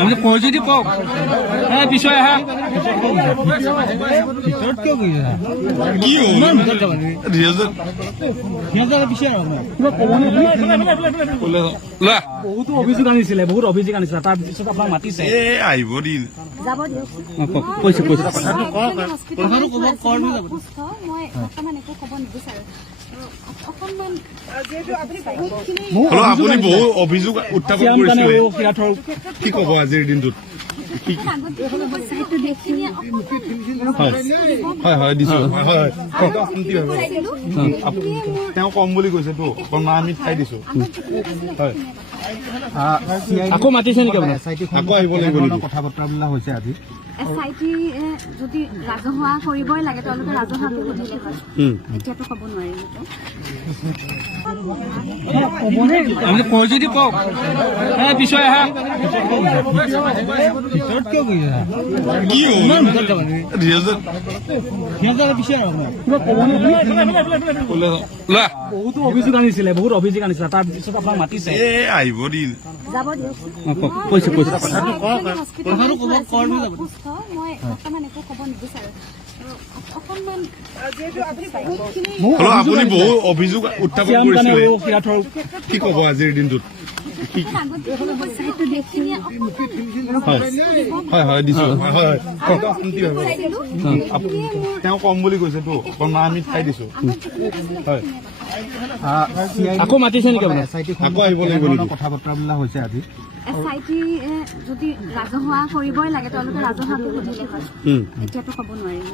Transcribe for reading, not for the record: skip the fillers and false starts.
আমি কয় যদি কওক পিছুৱাই আহা বহুতো অভিযোগ আনিছিলে তাৰ পিছত আপোনাক মাতিছে আহিব দিন কৈছে আপুনি বহু অভিযোগ উত্থাপন কৰিছিলে কি ক'ব আজিৰ দিনটোত তেওঁ কম বুলি কৈছেতো আমি ঠাই দিছো আকৌ মাতিছে নেকি আকৌ আহিব লাগিব কথা বতৰাবিলাক হৈছে আজি SIT যদি ৰাজহুৱা কৰিবই লাগে তেওঁলোকে ৰাজহুৱাটো বুজিলে হয় এতিয়াতো ক'ব নোৱাৰিম আমি কয় যদি কওক পিছুৱাই আহা বহুতো অভিযোগ আনিছিলে তাৰ পিছত আপোনাক মাতিছে আহিব দিন কৈছে মই অকণমান একো ক'ব নিবিচাৰো আপুনি বহু অভিযোগ উত্থাপন কৰিছিলে কি ক'ব আজিৰ দিনটোত তেওঁ কম বুলি কৈছেতো আমি ঠাই দিছো আকৌ মাতিছে নেকি আকৌ আহিব লাগিব কথা বতৰাবিলাক হৈছে আজি SIT যদি ৰাজহুৱা কৰিবই লাগে তেওঁলোকে ৰাজহুৱাটো বুজিলে হয় এতিয়াতো ক'ব নোৱাৰিম